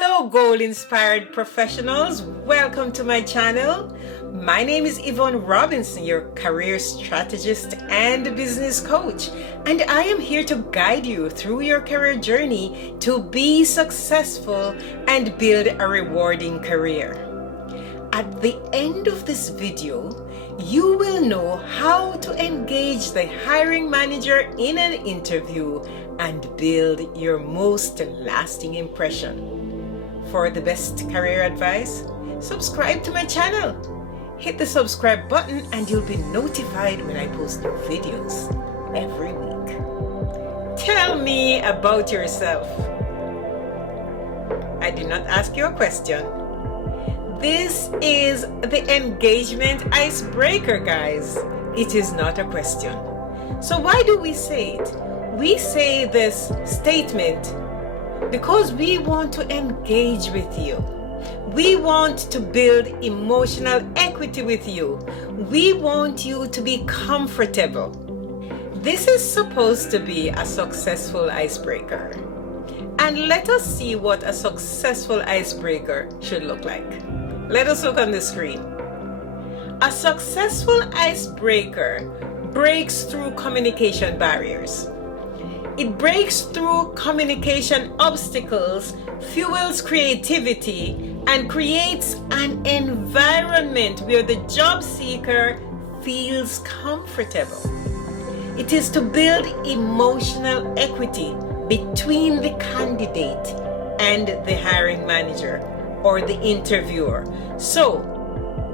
Hello goal inspired professionals, welcome to my channel. My name is Yvonne Robinson, your career strategist and business coach, and I am here to guide you through your career journey to be successful and build a rewarding career. At the end of this video, you will know how to engage the hiring manager in an interview and build your most lasting impression. For the best career advice, subscribe to my channel. Hit the subscribe button and you'll be notified when I post new videos every week. Tell me about yourself. I did not ask you a question. This is the engagement icebreaker, guys. It is not a question. So why do we say it? We say this statement because we want to engage with you. We want to build emotional equity with you. We want you to be comfortable. This is supposed to be a successful icebreaker. And let us see what a successful icebreaker should look like. Let us look on the screen. A successful icebreaker breaks through communication barriers. It breaks through communication obstacles, fuels creativity, and creates an environment where the job seeker feels comfortable. It is to build emotional equity between the candidate and the hiring manager or the interviewer. So,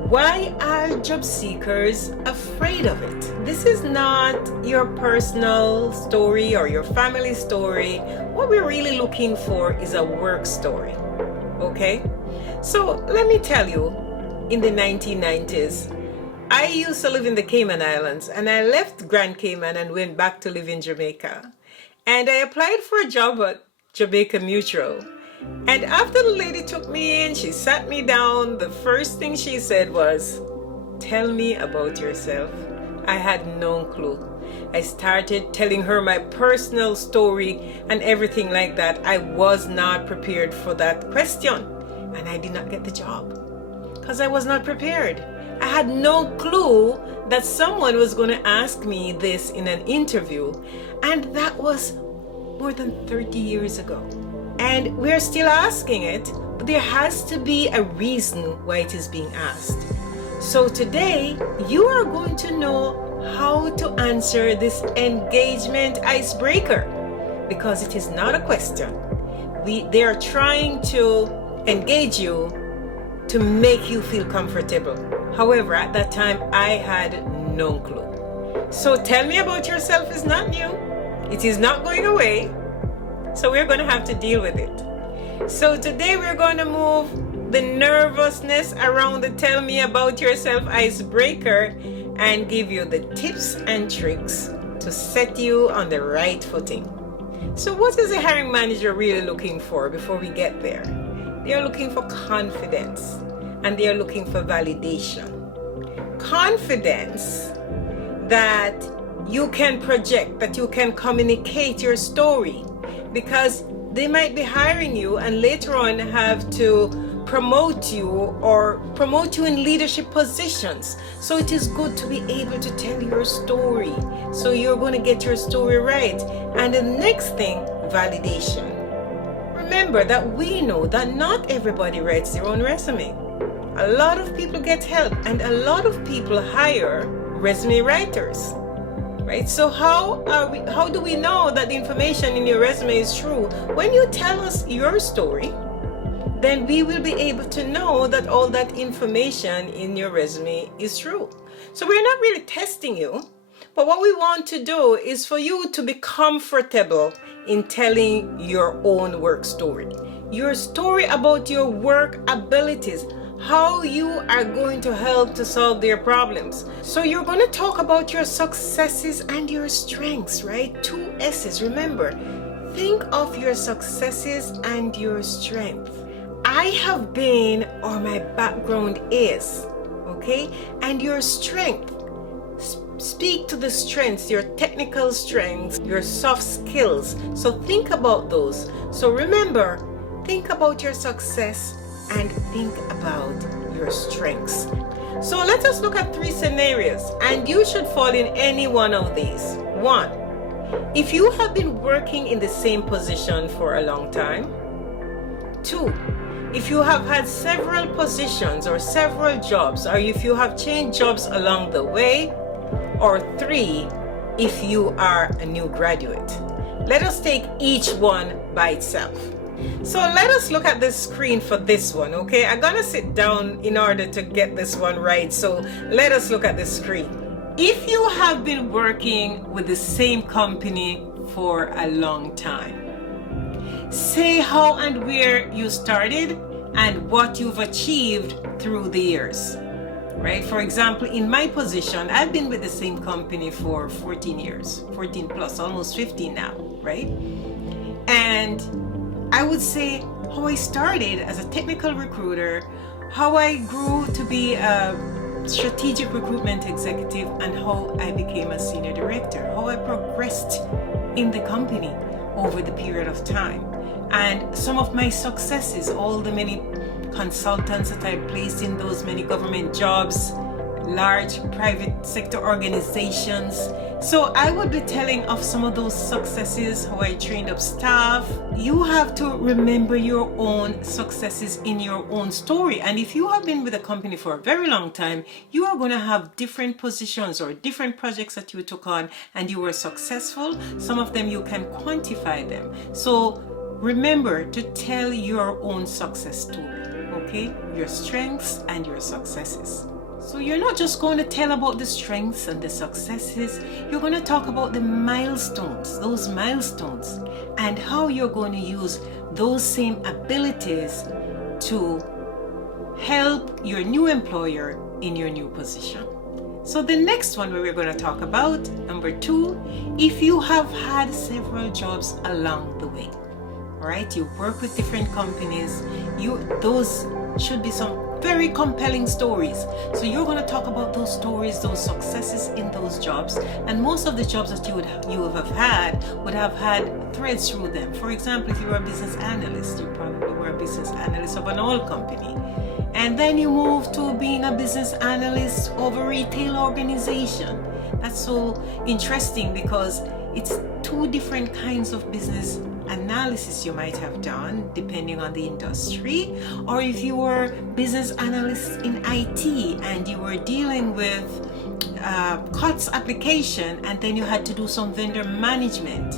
why are job seekers afraid of it? This is not your personal story or your family story. What we're really looking for is a work story. Okay? So let me tell you, in the 1990s, I used to live in the Cayman Islands and I left Grand Cayman and went back to live in Jamaica. And I applied for a job at Jamaica Mutual. And after the lady took me in, she sat me down, the first thing she said was, "Tell me about yourself." I had no clue. I started telling her my personal story and everything like that. I was not prepared for that question. And I did not get the job because I was not prepared. I had no clue that someone was going to ask me this in an interview. And that was more than 30 years ago. And we're still asking it, but there has to be a reason why it is being asked. So today, you are going to know how to answer this engagement icebreaker, because it is not a question. They are trying to engage you to make you feel comfortable. However, at that time, I had no clue. So tell me about yourself is not new. It is not going away. So we're going to have to deal with it. So today we're going to move the nervousness around the tell me about yourself icebreaker and give you the tips and tricks to set you on the right footing. So what is a hiring manager really looking for before we get there? They are looking for confidence and they are looking for validation. Confidence that you can project, that you can communicate your story, because they might be hiring you and later on have to promote you or promote you in leadership positions. So it is good to be able to tell your story. So you're going to get your story right. And the next thing, validation. Remember that we know that not everybody writes their own resume. A lot of people get help and a lot of people hire resume writers. Right? So how do we know that the information in your resume is true? When you tell us your story, then we will be able to know that all that information in your resume is true. So we're not really testing you, but what we want to do is for you to be comfortable in telling your own work story. Your story about your work abilities, how you are going to help to solve their problems. So you're going to talk about your successes and your strengths, right? 2 S's. Remember, think of your successes and your strength. I have been, or my background is, okay? And your strength. Speak to the strengths, your technical strengths, your soft skills. So think about those. So remember, think about your success and think about your strengths. So let us look at 3 scenarios, and you should fall in any one of these. 1, if you have been working in the same position for a long time. 2, if you have had several positions or several jobs, or if you have changed jobs along the way. Or 3, if you are a new graduate. Let us take each one by itself. So let us look at the screen for this one, okay? I'm gonna sit down in order to get this one right, so let us look at the screen. If you have been working with the same company for a long time, say how and where you started and what you've achieved through the years, right? For example, in my position, I've been with the same company for 14 years, 14 plus, almost 15 now, right? And I would say how I started as a technical recruiter, how I grew to be a strategic recruitment executive, and how I became a senior director, how I progressed in the company over the period of time. And some of my successes, all the many consultants that I placed in those many government jobs, large private sector organizations. So I would be telling of some of those successes, how I trained up staff. You have to remember your own successes in your own story. And if you have been with a company for a very long time, you are going to have different positions or different projects that you took on and you were successful. Some of them you can quantify them. So remember to tell your own success story, okay? Your strengths and your successes. So you're not just going to tell about the strengths and the successes, you're going to talk about the milestones, those milestones, and how you're going to use those same abilities to help your new employer in your new position. So the next one we're going to talk about, number 2, if you have had several jobs along the way, all right? You work with different companies, those should be some very compelling stories. So you're going to talk about those stories, those successes in those jobs, and most of the jobs that you would have had threads through them. For example, if you were a business analyst, you probably were a business analyst of an oil company, and then you move to being a business analyst of a retail organization. That's so interesting because it's 2 different kinds of business analysis you might have done depending on the industry. Or if you were business analyst in IT and you were dealing with COTS application, and then you had to do some vendor management,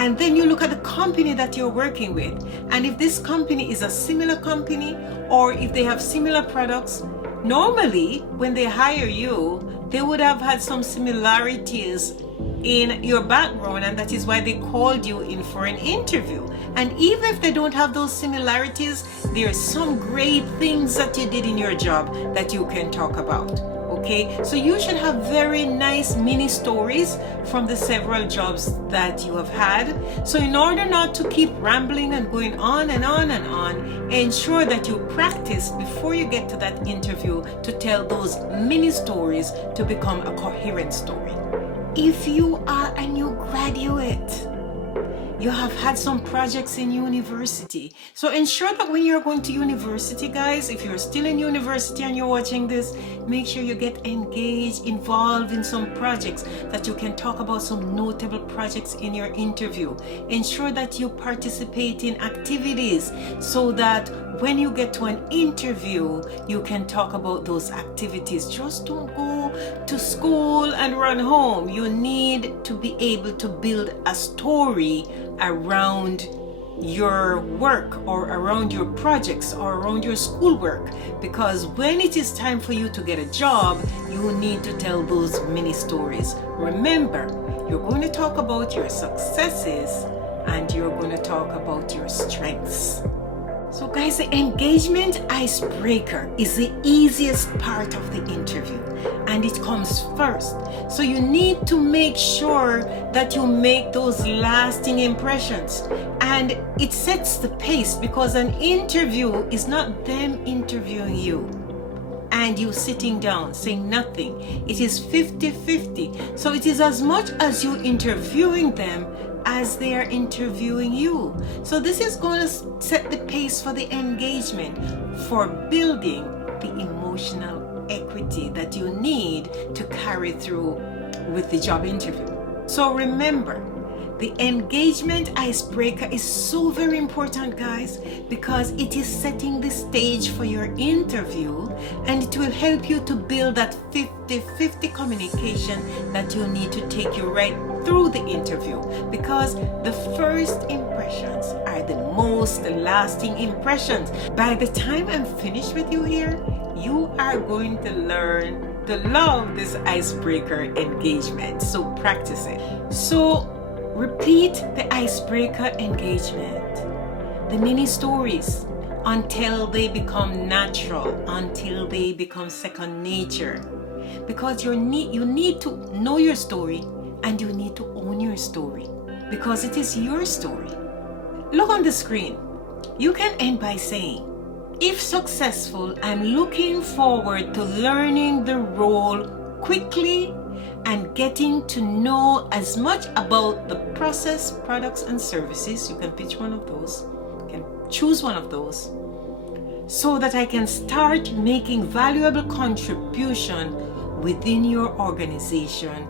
and then you look at the company that you're working with, and if this company is a similar company or if they have similar products, normally when they hire you, they would have had some similarities in your background, and that is why they called you in for an interview. And even if they don't have those similarities, there are some great things that you did in your job that you can talk about. Okay, so you should have very nice mini stories from the several jobs that you have had. So in order not to keep rambling and going on and on and on, ensure that you practice before you get to that interview to tell those mini stories to become a coherent story. If you are a new graduate, you have had some projects in university. So ensure that when you're going to university, guys, if you're still in university and you're watching this, make sure you get engaged, involved in some projects, that you can talk about some notable projects in your interview. Ensure that you participate in activities so that when you get to an interview, you can talk about those activities. Just don't go to school and run home. You need to be able to build a story around your work or around your projects or around your schoolwork, because when it is time for you to get a job, you need to tell those mini stories. Remember, you're going to talk about your successes and you're going to talk about your strengths. So guys, the engagement icebreaker is the easiest part of the interview and it comes first. So you need to make sure that you make those lasting impressions, and it sets the pace, because an interview is not them interviewing you and you sitting down saying nothing. It is 50-50. So it is as much as you interviewing them as they are interviewing you. So this is going to set the pace for the engagement, for building the emotional equity that you need to carry through with the job interview. So remember, the engagement icebreaker is so very important, guys, because it is setting the stage for your interview, and it will help you to build that 50-50 communication that you need to take you right through the interview, because the first impressions are the most lasting impressions. By the time I'm finished with you here, you are going to learn to love this icebreaker engagement. So practice it. So repeat the icebreaker engagement, the mini stories, until they become natural, until they become second nature. Because you need to know your story, and you need to own your story, because it is your story. Look on the screen. You can end by saying, if successful, I'm looking forward to learning the role quickly and getting to know as much about the process, products, and services. You can pitch one of those. You can choose one of those, so that I can start making valuable contribution within your organization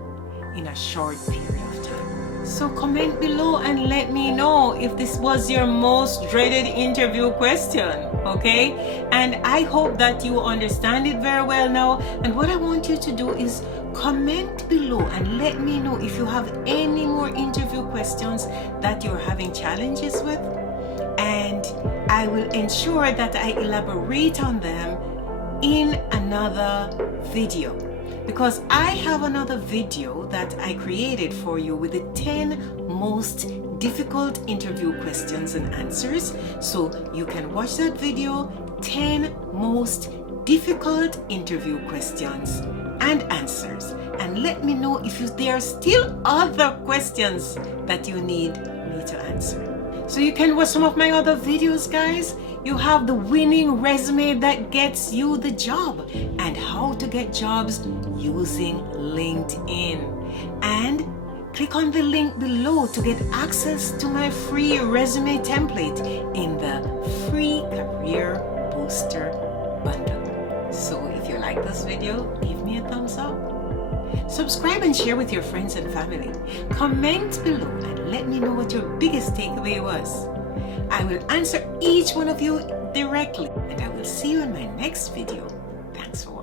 in a short period of time. So comment below and let me know if this was your most dreaded interview question, okay? And I hope that you understand it very well now. And what I want you to do is comment below and let me know if you have any more interview questions that you're having challenges with, and I will ensure that I elaborate on them in another video, because I have another video that I created for you with the 10 most difficult interview questions and answers. So you can watch that video, 10 most difficult interview questions and answers, and let me know if there are still other questions that you need me to answer. So you can watch some of my other videos, guys. You have the winning resume that gets you the job, and how to get jobs using LinkedIn. And click on the link below to get access to my free resume template in the free career booster bundle. So if you like this video, give me a thumbs up. Subscribe and share with your friends and family. Comment below and let me know what your biggest takeaway was. I will answer each one of you directly, and I will see you in my next video. Thanks for watching.